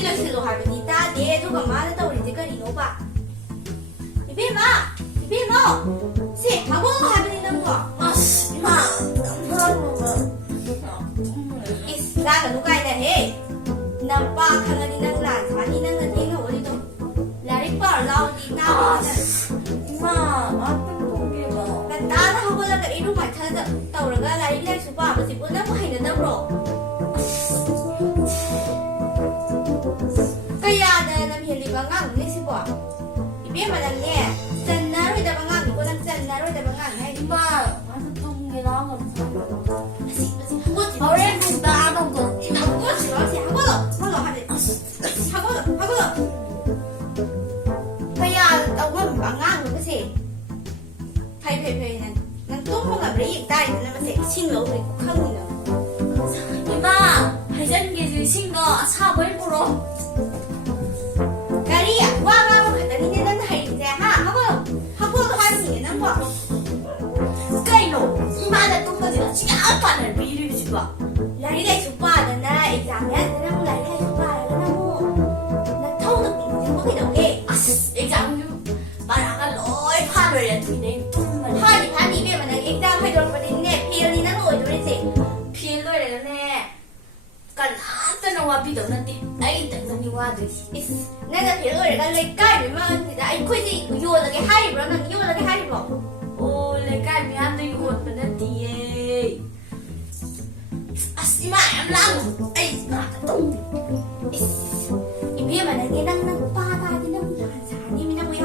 लोग हाबनी तादे दुगा माना तौरिजे करिनोबा इबेमा इबेमा से हागो हाबनी नंगो मा इस रागा नुकाइना हे नंपा खंगनी नंग लान सानी नंग नेंगा ओरिदो लारिक पार लाउदी नाबना 마 아픈 동기가 ताना हागो लगा इरु माथादा तौरगा लारिक लाइक सुपा बसिबो ना बहाइना नब्रो कयादा नम हेलिबा ngang ni sibo इबेमा नंगे चन्ना रोइदा ngang ni को नंग चन्ना रोइदा ngang है 마 아픈 동기가 बसि बसि हागो 어레 나도 거 하고 지라시 하고도 하고 하지 하고도 그야 너무 망한 거지 페이페이페이는 난 똥모가 왜 이따 있는 맛에 신경 우리 하고 있는 이마 회전기 주신 거 사볼 보러 가리야 와와와 가다니 내는 하이 이제 하고도 하는 게 난 뭐. 까이노 이마다 똥까지가 지금 아빠는 미리 주고 라리가 주빠는 나 exam이야 내가 뭐 라리가 주빠야 나 뭐. 나 타오도 공부 좀 보게 exam 말아가 로이 파를 뒤에 똥만 파니 이베만 exam 할 거거든요. 필이나 로이도리지. 필로래네 간한테는 와 비도는데 아이 때문에 와도 내가 필을 갈래 까이면 진짜 아이 코지 요하게 하리브라 난 요하게 하리브. 올레 까미한테 이거는 뒤에 아스마 암랑 아이 똥 이베만 내가 난 빠다지 난 산사니 미나 뭐 요.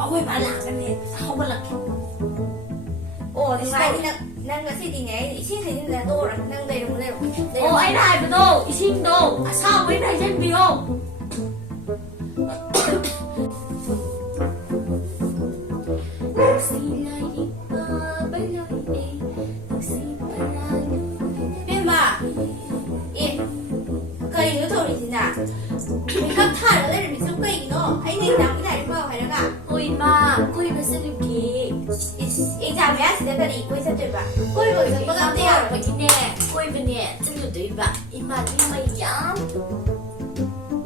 아왜 말라가네 하고라게 오, 난 시디네. 신세진다 도랑 난 내려. 아이 라이브도 이신도 사업을 회전비요 뱀마. 예. 거의 노토리지나. 내가 타를 미술 거이노. 아이네 남이 날 봐. 하려가. 오이마 꼬이면 쓰는기 exam이야. 진짜 입고 있었대 봐. 꼬이고 있어. 뭐가 돼요? 거기네 꼬이면에 찔러도 이봐 이마 이마야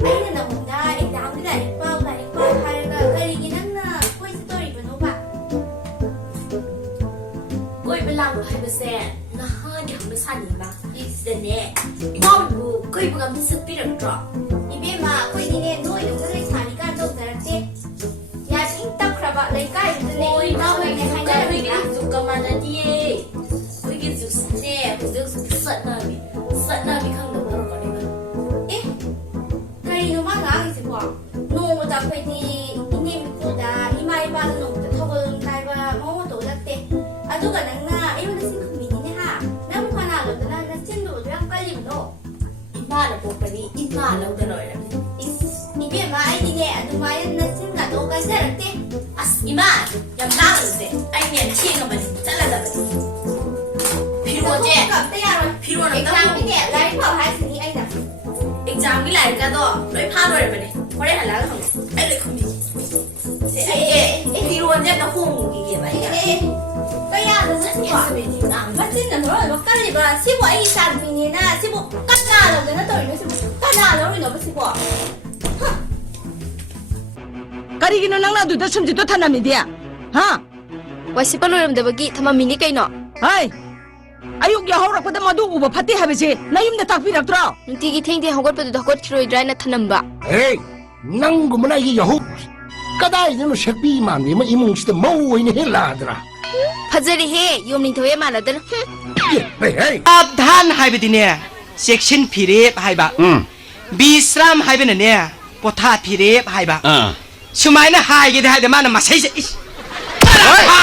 아이는 나 뭔가 exam이 날 봐. 하려가. 거리기는 나 꼬이 스토리 보노 봐. 꼬이면 해보세 나한테 한번 사니마 있으네 마을부 꼬이부가 미스 삐렸죠 이베마 꼬이네 노이 용서를 사니까 좀 잘했지. 야 진짜 크라바 내가 있는데 오이마 왜 이게 이렇게 하냐 이게 죽가만하니 이게 죽네 그저 sat나비 강도 들어가니까 그리고 막 있을 거야. 너무 잡히지 이님보다 이마이바는 너무 더군 달바 뭐도 어때? 아주가 낭나 이런 생각이네 하. 나무 하나로 나 친구도 양 깔리면 너. 이마를 뽑으니 이마를 들어야 이게 마이디네 아주 마이는 나 친구가 너가 잘했대. 아스 이마 염나는데 아이네 치는 잘라다 필요하지 필요는 exam이네 라이프 할수니 아니다. exam lại cả đó nói pha rồi mà này có đấy là lá không ấy lại không gì thì luôn em nó không gì gì vậy 그야 너 진짜 맞지는 너를 못 깔리봐. 15이 사람이나 15 까나 너는 또 이거 15 까나 너를 너무 15. Karigino nang naduda sumjito tanamidia. Ha? Wasipa loiramdabagi thamamini kaino. Hai. Ayuk ya haurakpada madu uba phate habese nayumda takpiraktra. Nuntigi thengde hawgatpadu hawgatkhiroidraina thanamba. Hey, nangumana yi yahu. Kadai no shakpi mami ma imungsta mau ini heladra. Phajari he yomning thoye manadan. Hey, hey. Abdhan haibidine section phirep haiba. Bisram haibinane potha phirep haiba. Sumaina haige de haide mana masai se. Tarang kha.